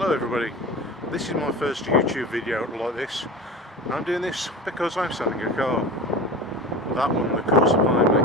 Hello everybody, this is my first YouTube video like this. I'm doing this because I'm selling a car. That one, the Corsa behind me.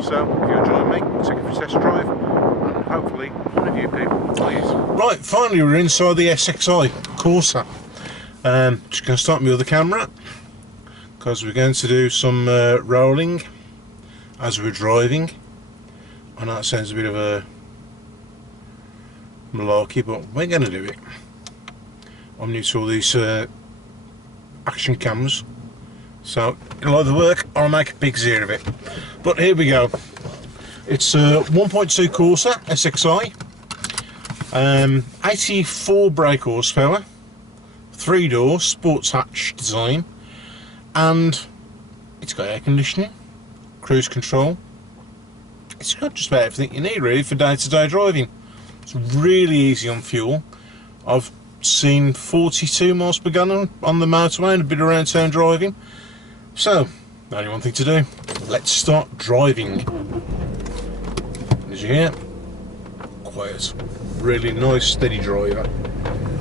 So if you'll join me, take it for a test drive and hopefully one of you people, please. Right, finally we're inside the SXi Corsa. Just going to start me with the camera because we're going to do some rolling as we're driving. I know that sounds a bit of a malarkey, but we're going to do it. I'm new to all these action cams, so it'll either work or I'll make a big zero of it. But here we go. It's a 1.2 Corsa SXi, 84 brake horsepower, 3-door sports hatch design, and it's got air conditioning, cruise control. It's got just about everything you need really for day-to-day driving. It's really easy on fuel. I've seen 42 miles per gallon on the motorway and a bit around town driving. So, only one thing to do. Let's start driving. As you hear, quiet. Really nice, steady driver.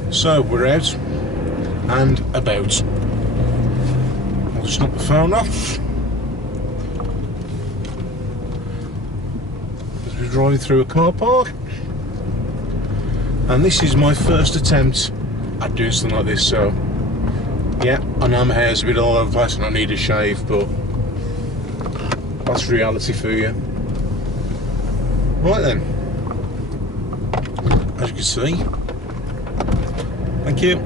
So, we're out and about. I'll just knock the phone off. As we're driving through a car park. And this is my first attempt at doing something like this, so yeah, I know my hair's a bit all over the place and I need a shave, but that's reality for you. Right then, as you can see, thank you,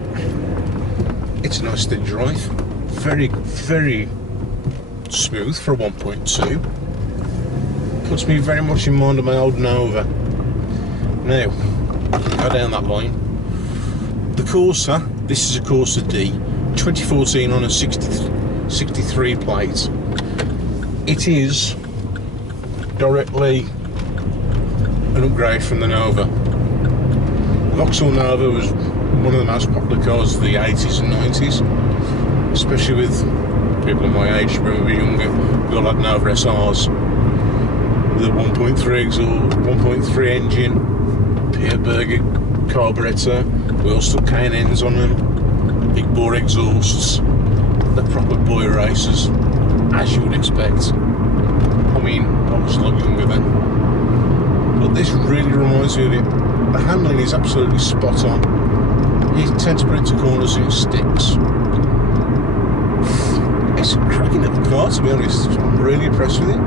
it's a nice steady drive, very, very smooth for a 1.2, puts me very much in mind of my old Nova. Now, go down that line. The Corsa, this is a Corsa D, 2014 on a 63 plate. It is directly an upgrade from the Nova. The Vauxhall Nova was one of the most popular cars of the 80s and 90s, especially with people of my age when we were younger. We all had Nova SRs, the 1.3 exhaust, 1.3 engine, Pierburger carburettor, we all stuck K&Ns on them, big bore exhausts, the proper boy racers, as you would expect. I mean, I was a lot younger then. But this really reminds me of it. The handling is absolutely spot on. You tend to put it into corners and it sticks. It's a cracking little car, to be honest. I'm really impressed with it. I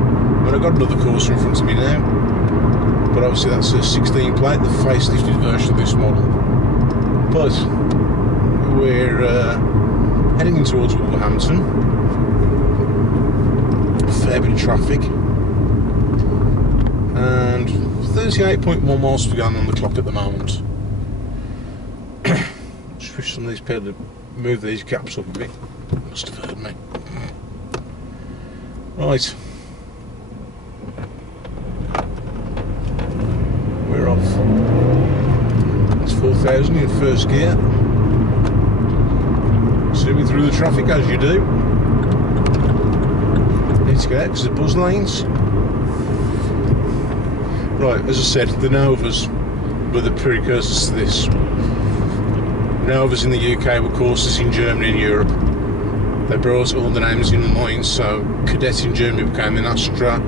mean, I've got another Corsa in front of me now, but obviously that's a 16 plate, the facelifted version of this model. But we're heading in towards Wolverhampton. A fair bit of traffic, and 38.1 miles per gallon on the clock at the moment. Just wish some of these people to move these gaps up a bit. Must have heard me. Right. We're off. It's 4,000 in first gear. Zooming through the traffic as you do. Need to get out because of buzz lanes. Right, as I said, the Novas were the precursors to this. Novas in the UK were Corsas in Germany and Europe. They brought all the names in line, so Cadet in Germany became an Astra.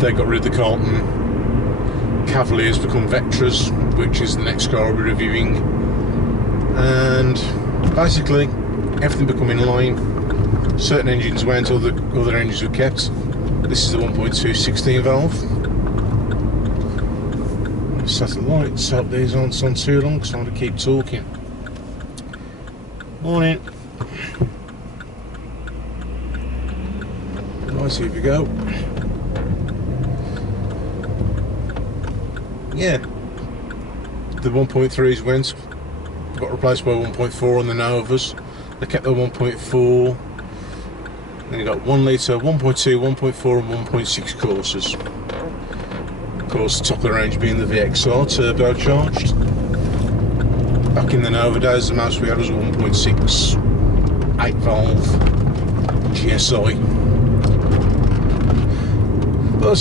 They got rid of the Carlton. Cavaliers become Vectras, which is the next car I'll be reviewing, and basically everything become in line. Certain engines went, other engines were kept. This is the 1.2 16 valve. Satellite, so hope these aren't on too long because I want to keep talking. Morning. Right, here we go. Yeah, the 1.3s went, got replaced by 1.4 on the Novas. They kept the 1.4, then you got 1 litre, 1.2, 1.4 and 1.6 Corsas. Of course, the top of the range being the VXR turbocharged. Back in the Nova days, the most we had was 1.6, 8 valve GSI. But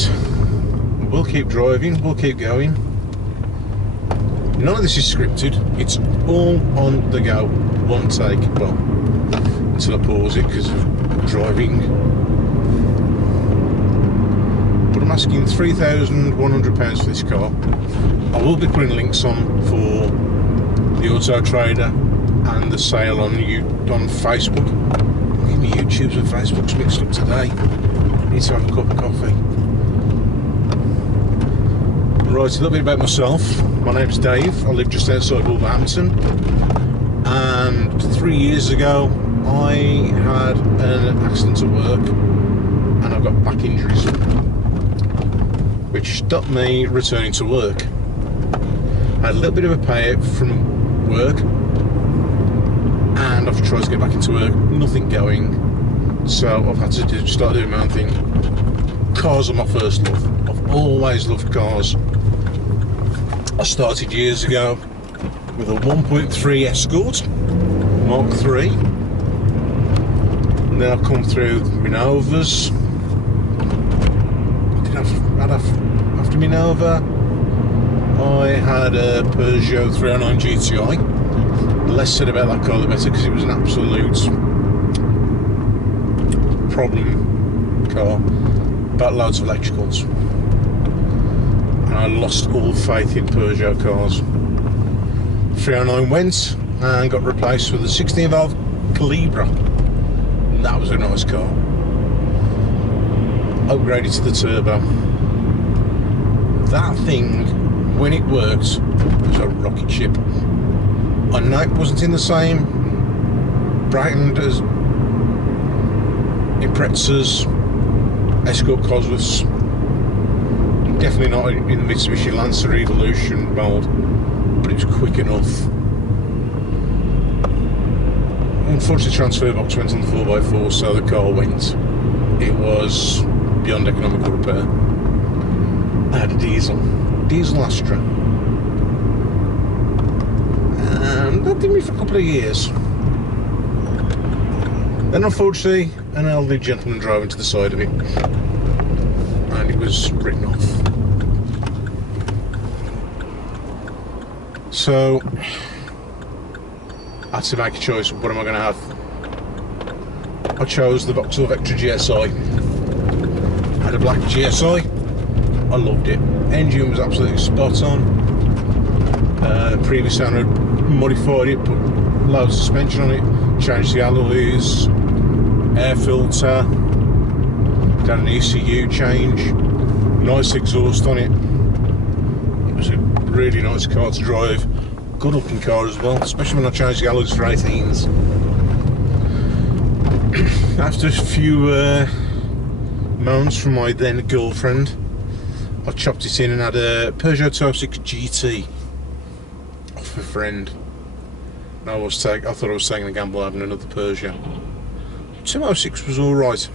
we'll keep driving, we'll keep going. None of this is scripted, it's all on the go, one take, well, until I pause it because of driving. But I'm asking £3,100 for this car. I will be putting links on for the Auto Trader and the sale on Facebook. Give me YouTube's and Facebook's mixed up today. I need to have a cup of coffee. Right, a little bit about myself. My name's Dave. I live just outside Wolverhampton. And 3 years ago, I had an accident at work and I got back injuries, which stopped me returning to work. I had a little bit of a payout from work, and I've tried to get back into work, nothing going. So I've had to start doing my own thing. Cars are my first love. I've always loved cars. I started years ago with a 1.3 Escort Mark III. And then I've come through Minovas. After Minova, I had a Peugeot 309 GTI. The less said about that car the better, because it was an absolute problem car about loads of electricals. And I lost all faith in Peugeot cars. 309 went and got replaced with a 16 valve Calibra. And that was a nice car. Upgraded to the turbo. That thing, when it worked, was a rocket ship. I know it wasn't in the same brand as Imprezas, Escort Cosworths, definitely not in the Mitsubishi Lancer Evolution mould, but it was quick enough. Unfortunately, the transfer box went on the 4x4, so the car went. It was beyond economical repair. I had a diesel Astra, and that did me for a couple of years. Then unfortunately, an elderly gentleman drove into the side of it, and it was written off. So I had to make a choice. What am I going to have? I chose the Vauxhall Vectra GSI. I had a black GSI. I loved it. Engine was absolutely spot on. Previous owner had modified it, put loads of suspension on it, changed the alloys, air filter, done an ECU change, nice exhaust on it. It was a really nice car to drive. Good looking car as well, especially when I changed the alloys for 18s. After a few moans from my then girlfriend, I chopped it in and had a Peugeot 206 GT off a friend. And I thought I was taking a gamble having another Peugeot. 206 was alright,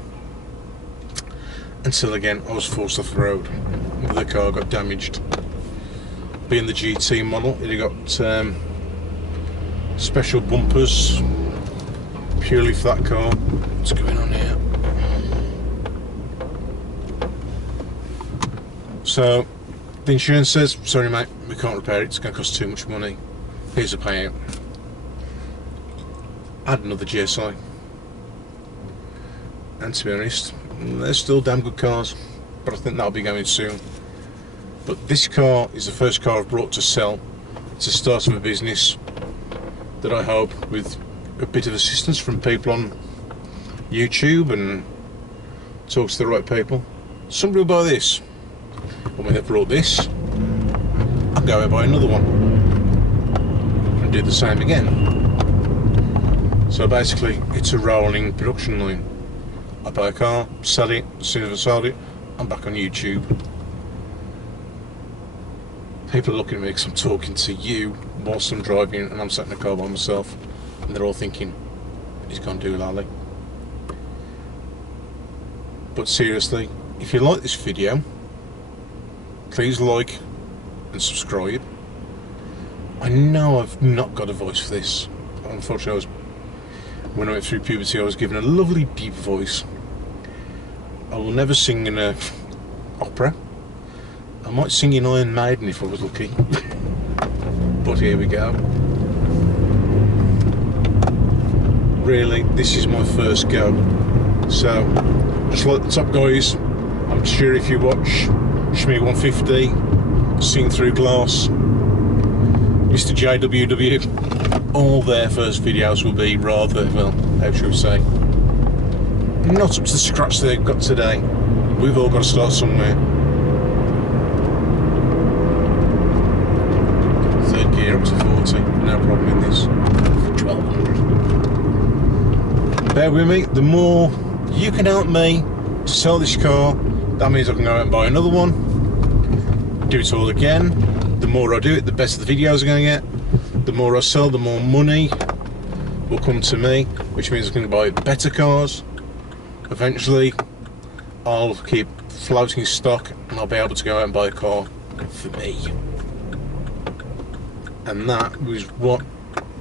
until again I was forced off the road. The car got damaged. Being the GT model, it had got special bumpers purely for that car. What's going on here? So the insurance says, sorry mate, we can't repair it, it's going to cost too much money, here's a payout. Add another GSI, and to be honest, they're still damn good cars, but I think that'll be going soon. But this car is the first car I've brought to sell. It's the start of a business that I hope, with a bit of assistance from people on YouTube and talk to the right people, somebody will buy this. And when they've brought this, I'll go and buy another one and do the same again. So basically, it's a rolling production line. I buy a car, sell it, as soon as I sold it, I'm back on YouTube. People are looking at me because I'm talking to you whilst I'm driving and I'm sat in the car by myself, and they're all thinking, he's gone do lally. But seriously, if you like this video, please like and subscribe. I know I've not got a voice for this. Unfortunately, when I went through puberty, I was given a lovely deep voice. I will never sing in an opera. I might sing in Iron Maiden if I was lucky. But here we go. Really, this is my first go. So, just like the top guys, I'm sure if you watch Shmi 150, Seen Through Glass, Mr. JWW, all their first videos will be rather, well, how should we say, not up to the scratch they've got today. We've all got to start somewhere. Third gear up to 40, no problem in this. 1200. Bear with me, the more you can help me to sell this car, that means I can go out and buy another one, do it all again. The more I do it, the better the videos are going to get. The more I sell, the more money will come to me, which means I can buy better cars. Eventually, I'll keep floating stock and I'll be able to go out and buy a car for me. And that was what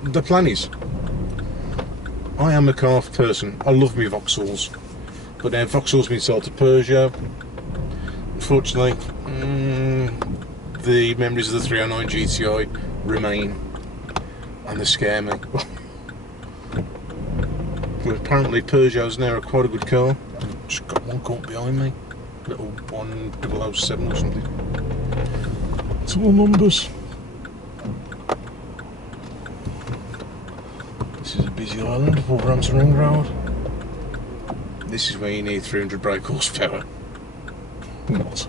the plan is. I am a car person. I love me Vauxhalls. But now Vauxhall's been sold to Peugeot. Unfortunately, the memories of the 309 GTI remain. And they scare me. But apparently Peugeot's now quite a good car. I've just got one caught behind me. Little 1007 or something. Small numbers. This is a busy island, Wolverhampton Ring Road. This is where you need 300 brake horsepower. Not.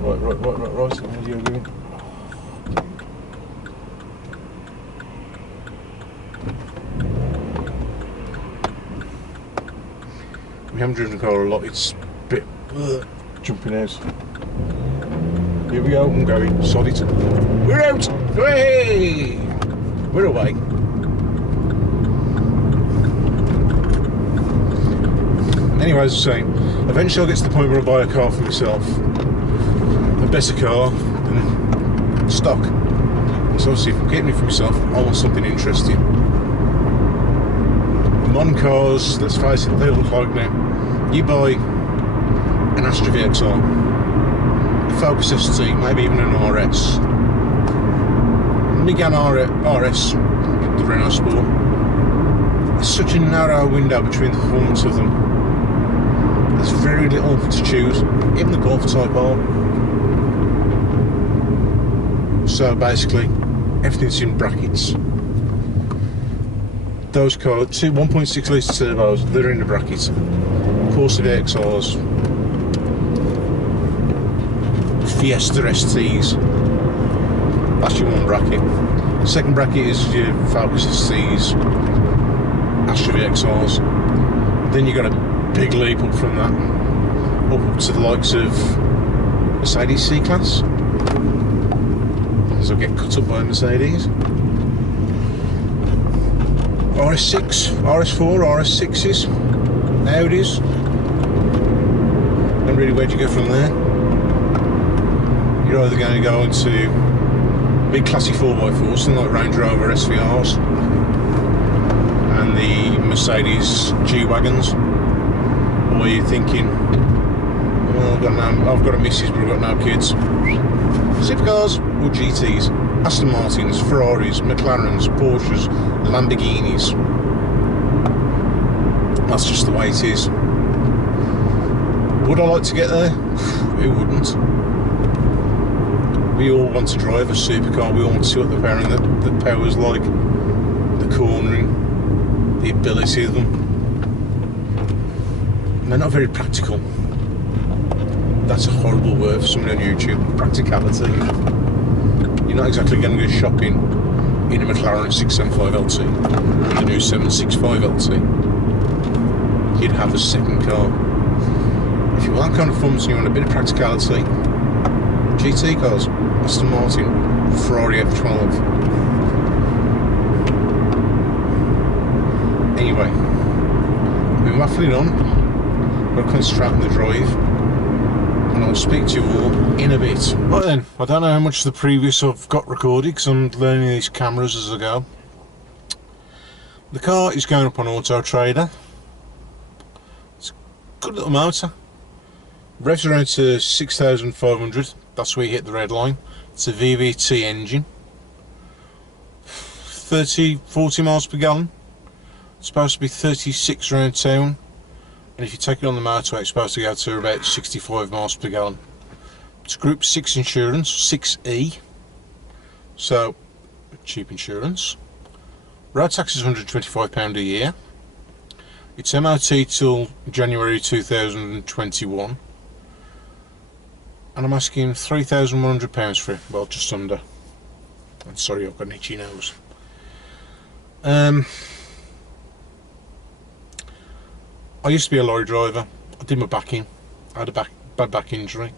Right. Where's you going? We haven't driven the car a lot, it's a bit jumping out. Here we go, I'm going, sod it. We're out! Hey! We're away. Anyway, as I was saying, eventually I'll get to the point where I buy a car for myself. A better car than stock. So obviously if I'm getting it for myself, I want something interesting. Modern cars, let's face it, they look like now. You buy an Astra VXR, a Focus ST, maybe even an RS. Megane RS, the Renault Sport. There's such a narrow window between the performance of them. There's very little to choose, even the Golf Type R. So basically, everything's in brackets. Those cars, two 1.6 litre turbos, they're in the brackets. Corsa SXis, Fiesta STs, that's your one bracket. Second bracket is your Focus STs, Astra VXRs. Then you've got a big leap up from that, up to the likes of Mercedes C-Class, as I get cut up by Mercedes. RS6, RS4, RS6s, Audis, and really where'd you go from there? You're either going to go into big classy 4x4s, something like Range Rover SVRs and the Mercedes G-Wagons, or you're thinking, well I've got a missus but I've got no kids. Supercars or GTs, Aston Martins, Ferraris, McLarens, Porsches, Lamborghinis. That's just the way it is. Would I like to get there? Who wouldn't? We all want to drive a supercar, we all want to see what the power's like, the cornering, the ability of them. They're not very practical. That's a horrible word for someone on YouTube. Practicality. You're not exactly going to go shopping in a McLaren 675 LT, the new 765 LT. You'd have a second car. If you want that kind of fun, so you want a bit of practicality, GT cars, Aston Martin, Ferrari F12. Anyway, we're waffling on. We're concentrating on the drive, and I'll speak to you all in a bit. Right then, I don't know how much of the previous I've got recorded because I'm learning these cameras as I go. The car is going up on Auto Trader. It's a good little motor. Revs around to 6,500. That's where you hit the red line. It's a VVT engine. 40 miles per gallon. It's supposed to be 36 around town, and if you take it on the motorway, it's supposed to go to about 65 miles per gallon. It's Group 6 insurance, 6E, so cheap insurance. Road tax is £125 a year. It's MOT till January 2021, and I'm asking £3,100 for it. Well, just under. I'm sorry, I've got an itchy nose. I used to be a lorry driver. I did my back in. I had a bad back injury.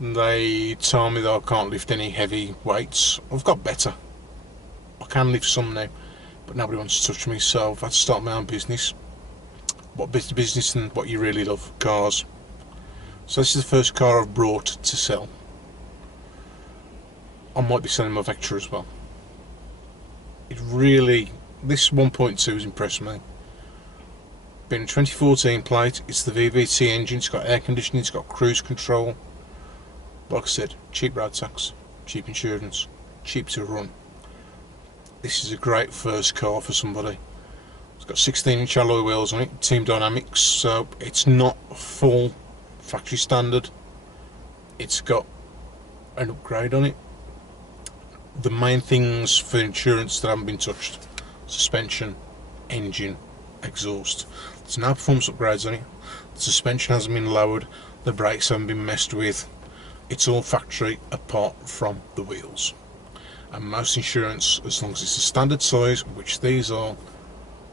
They told me that I can't lift any heavy weights. I've got better. I can lift some now, but nobody wants to touch me, so I've had to start my own business. What better business than what you really love? Cars. So this is the first car I've brought to sell. I might be selling my Vectra as well. This 1.2 has impressed me. Been a 2014 plate, it's the VVT engine, it's got air conditioning, it's got cruise control. Like I said, cheap road tax, cheap insurance, cheap to run. This is a great first car for somebody. It's got 16-inch alloy wheels on it, Team Dynamics, so it's not full factory standard. It's got an upgrade on it. The main things for insurance that haven't been touched: suspension, engine, exhaust. There's no performance upgrades on it. The suspension hasn't been lowered, the brakes haven't been messed with. It's all factory apart from the wheels. And most insurance, as long as it's a standard size, which these are,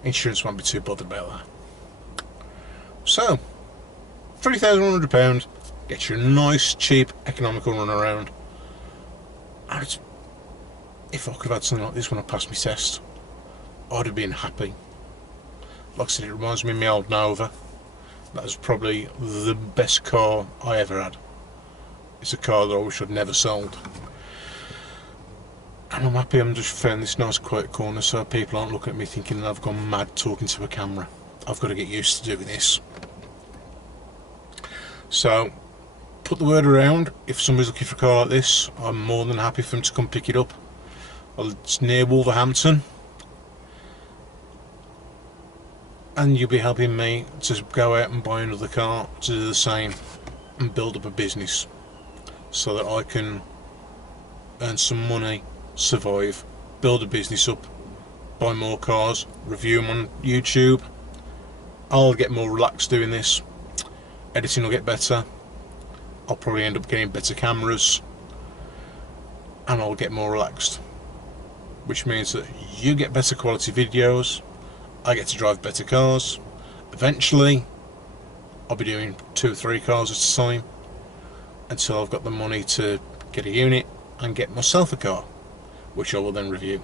insurance won't be too bothered about that. So £3,100 gets you a nice, cheap, economical run around. And if I could have had something like this when I passed my test, I'd have been happy. Like I said, it reminds me of my old Nova. That was probably the best car I ever had. It's a car that I wish I'd never sold. And I'm happy I'm just found this nice quiet corner so people aren't looking at me thinking that I've gone mad talking to a camera. I've got to get used to doing this. So, put the word around. If somebody's looking for a car like this, I'm more than happy for them to come pick it up. It's near Wolverhampton. And you'll be helping me to go out and buy another car to do the same and build up a business so that I can earn some money, survive, build a business up, buy more cars, review them on YouTube. I'll get more relaxed doing this. Editing will get better. I'll probably end up getting better cameras, and I'll get more relaxed, which means that you get better quality videos, I get to drive better cars. Eventually I'll be doing 2 or 3 cars at a time until I've got the money to get a unit and get myself a car, which I will then review.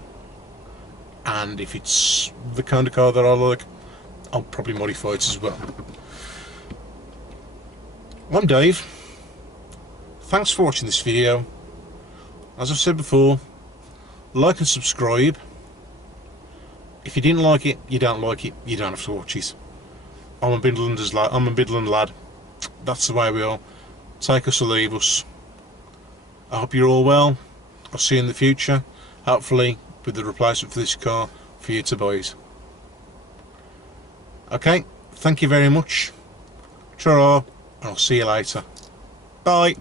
And if it's the kind of car that I like, I'll probably modify it as well. I'm Dave. Thanks for watching this video. As I've said before, like and subscribe. If you didn't like it, you don't like it, you don't have to watch it. I'm a Midland lad. That's the way we are. Take us or leave us. I hope you're all well. I'll see you in the future, hopefully with the replacement for this car for you to buy it. Okay, thank you very much. Ta-ra, and I'll see you later. Bye.